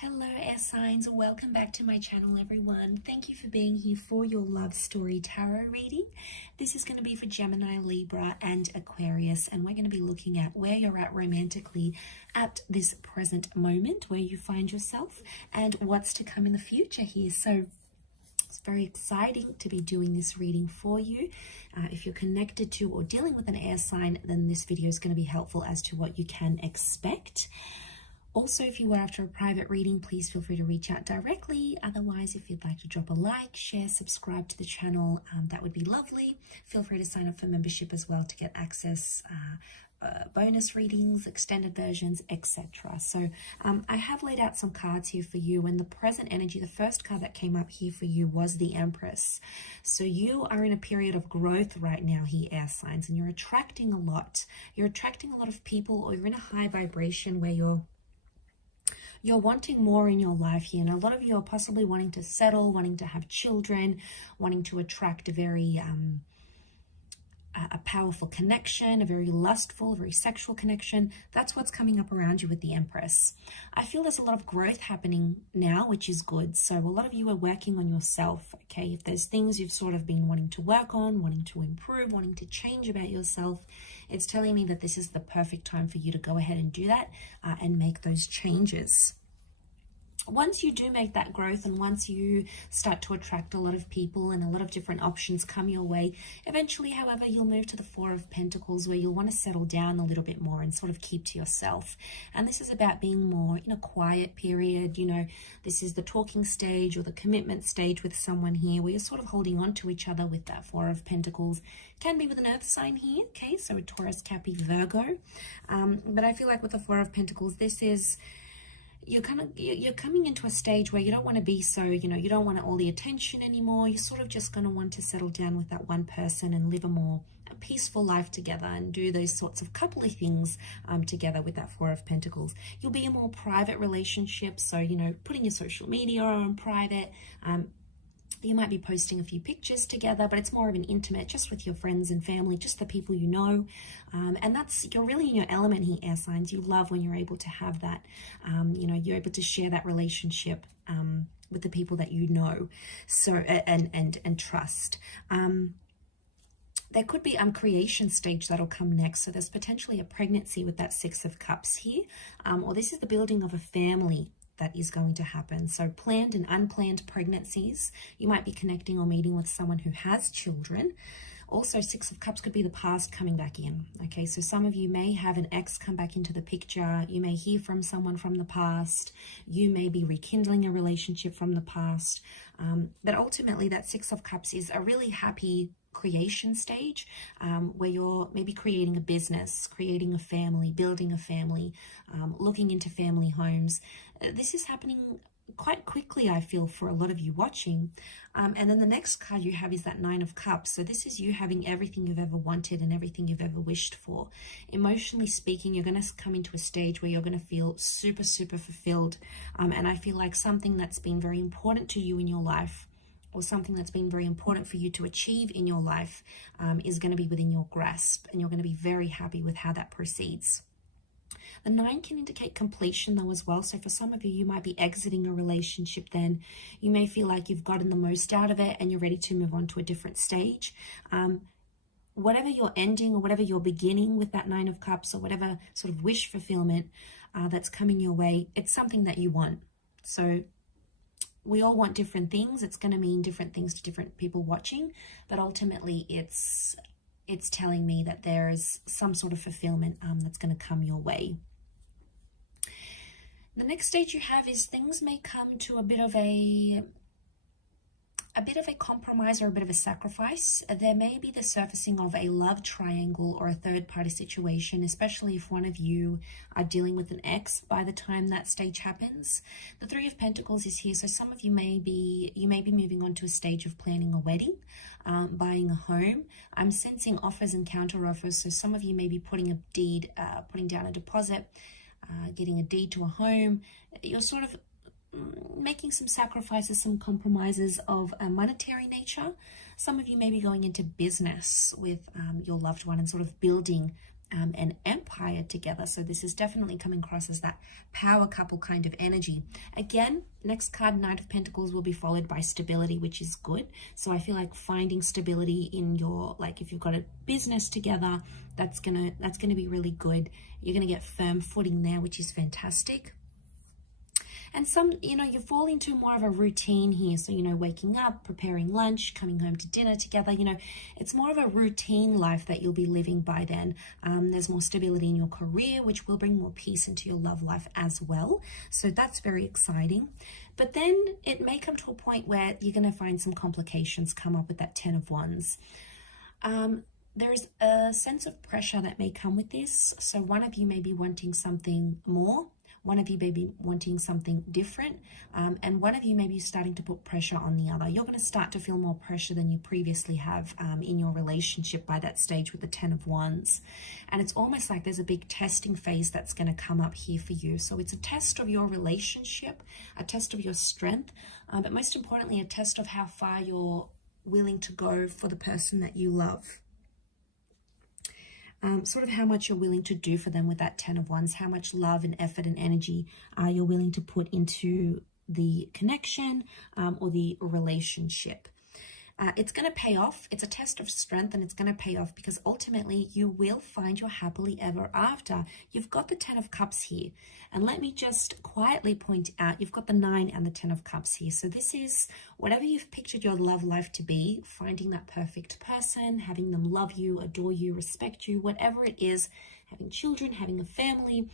Hello air signs, welcome back to my channel everyone. Thank you for being here for your love story tarot reading. This is going to be for Gemini, Libra and Aquarius, and we're going to be looking at where you're at romantically at this present moment, where you find yourself and what's to come in the future here. So it's very exciting to be doing this reading for you. If you're connected to or dealing with an air sign, then this video is going to be helpful as to what you can expect. Also, if you were after a private reading, please feel free to reach out directly. Otherwise, if you'd like to drop a like, share, subscribe to the channel, that would be lovely. Feel free to sign up for membership as well to get access, bonus readings, extended versions, etc. So I have laid out some cards here for you, and the present energy, the first card that came up here for you was the Empress. So you are in a period of growth right now here, air signs, and you're attracting a lot. You're attracting a lot of people, or you're in a high vibration where you're wanting more in your life here, and a lot of you are possibly wanting to settle, wanting to have children, wanting to attract a very a powerful connection, a very lustful, a very sexual connection. That's what's coming up around you with the Empress. I feel there's a lot of growth happening now, which is good. So a lot of you are working on yourself, okay? If there's things you've sort of been wanting to work on, wanting to improve, wanting to change about yourself, it's telling me that this is the perfect time for you to go ahead and do that and make those changes. Once you do make that growth, and once you start to attract a lot of people and a lot of different options come your way, eventually, however, you'll move to the Four of Pentacles, where you'll want to settle down a little bit more and sort of keep to yourself. And this is about being more in a quiet period. You know, this is the talking stage or the commitment stage with someone here, where you're sort of holding on to each other with that Four of Pentacles. Can be with an earth sign here, okay, so a Taurus, Capricorn, Virgo. But I feel like with the Four of Pentacles, this is, you're coming into a stage where you don't want to be so, you don't want all the attention anymore. You're sort of just going to want to settle down with that one person and live a peaceful life together and do those sorts of couple of things together with that Four of Pentacles. You'll be in more private relationships, so, putting your social media on private. You might be posting a few pictures together, but it's more of an intimate, just with your friends and family, just the people you know. And you're really in your element here, air signs. You love when you're able to have that, you're able to share that relationship with the people that you know, so and trust. There could be creation stage that'll come next. So there's potentially a pregnancy with that Six of Cups here, or this is the building of a family that is going to happen. So planned and unplanned pregnancies. You might be connecting or meeting with someone who has children. Also, Six of Cups could be the past coming back in. Okay, so some of you may have an ex come back into the picture. You may hear from someone from the past. You may be rekindling a relationship from the past. But ultimately, that Six of Cups is a really happy creation stage, where you're maybe creating a business, creating a family, building a family, looking into family homes. This is happening quite quickly, I feel, for a lot of you watching. And then the next card you have is that Nine of Cups. So this is you having everything you've ever wanted and everything you've ever wished for. Emotionally speaking, you're going to come into a stage where you're going to feel super, super fulfilled. And I feel like something that's been very important to you in your life, or something that's been very important for you to achieve in your life, is going to be within your grasp, and you're going to be very happy with how that proceeds. The Nine can indicate completion though as well. So for some of you, you might be exiting a relationship then. You may feel like you've gotten the most out of it and you're ready to move on to a different stage. Whatever you're ending or whatever you're beginning with that Nine of Cups, or whatever sort of wish fulfillment that's coming your way, it's something that you want. So we all want different things. It's going to mean different things to different people watching, but ultimately it's telling me that there is some sort of fulfillment that's going to come your way. The next stage you have is things may come to a bit of a compromise or a bit of a sacrifice. There may be the surfacing of a love triangle or a third party situation, especially if one of you are dealing with an ex by the time that stage happens. The Three of Pentacles is here, so some of you may be moving on to a stage of planning a wedding, buying a home. I'm sensing offers and counter offers, so some of you may be putting down a deposit, getting a deed to a home. You're sort of making some sacrifices, some compromises of a monetary nature. Some of you may be going into business with your loved one and sort of building and Empire together. So this is definitely coming across as that power couple kind of energy. Again, next card, Knight of Pentacles, will be followed by stability, which is good. So I feel like finding stability in your, like if you've got a business together, that's gonna be really good. You're gonna get firm footing there, which is fantastic. And some, you fall into more of a routine here. So, waking up, preparing lunch, coming home to dinner together, it's more of a routine life that you'll be living by then. There's more stability in your career, which will bring more peace into your love life as well. So that's very exciting. But then it may come to a point where you're going to find some complications come up with that 10 of Wands. There's a sense of pressure that may come with this. So one of you may be wanting something more. One of you may be wanting something different, and one of you may be starting to put pressure on the other. You're going to start to feel more pressure than you previously have in your relationship by that stage with the 10 of Wands. And it's almost like there's a big testing phase that's going to come up here for you. So it's a test of your relationship, a test of your strength, but most importantly, a test of how far you're willing to go for the person that you love. Sort of how much you're willing to do for them with that 10 of Wands, how much love and effort and energy you're willing to put into the connection or the relationship. It's going to pay off. It's a test of strength, and it's going to pay off because ultimately you will find your happily ever after. You've got the 10 of Cups here. And let me just quietly point out, you've got the 9 and the 10 of Cups here. So this is whatever you've pictured your love life to be, finding that perfect person, having them love you, adore you, respect you, whatever it is, having children, having a family,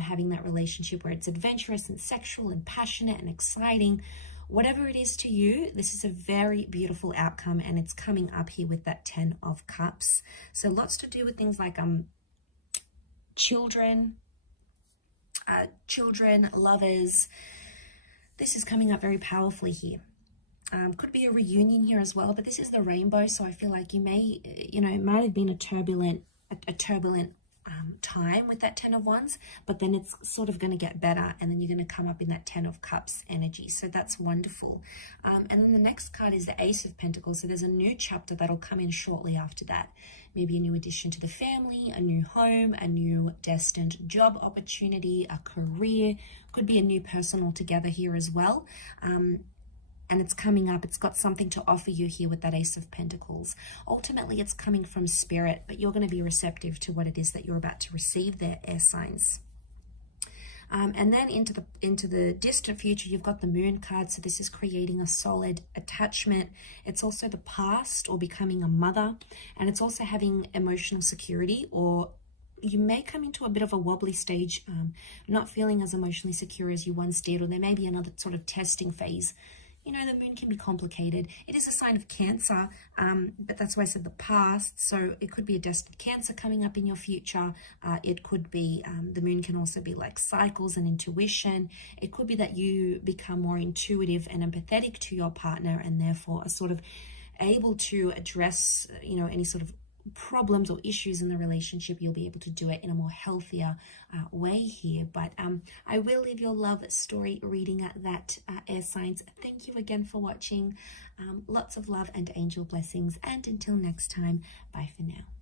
having that relationship where it's adventurous and sexual and passionate and exciting. Whatever it is to you, this is a very beautiful outcome, and it's coming up here with that 10 of Cups. So lots to do with things like children, lovers. This is coming up very powerfully here. Could be a reunion here as well, but this is the rainbow, so I feel like you may, it might have been a turbulent time with that 10 of Wands, but then it's sort of going to get better, and then you're going to come up in that 10 of Cups energy. So that's wonderful. And then the next card is the Ace of Pentacles. So there's a new chapter that'll come in shortly after that. Maybe a new addition to the family, a new home, a new destined job opportunity, a career. Could be a new person altogether here as well. And it's coming up. It's got something to offer you here with that Ace of Pentacles. Ultimately, it's coming from spirit, but you're going to be receptive to what it is that you're about to receive there, air signs. And then into the distant future, you've got the Moon card. So this is creating a solid attachment. It's also the past or becoming a mother. And it's also having emotional security, or you may come into a bit of a wobbly stage, not feeling as emotionally secure as you once did, or there may be another sort of testing phase. The moon can be complicated. It is a sign of Cancer, but that's why I said the past. So it could be a destined Cancer coming up in your future. It could be, the moon can also be like cycles and intuition. It could be that you become more intuitive and empathetic to your partner, and therefore are sort of able to address, any sort of problems or issues in the relationship. You'll be able to do it in a more healthier way here. But I will leave your love story reading at that, air signs. Thank you again for watching. Lots of love and angel blessings, and until next time, bye for now.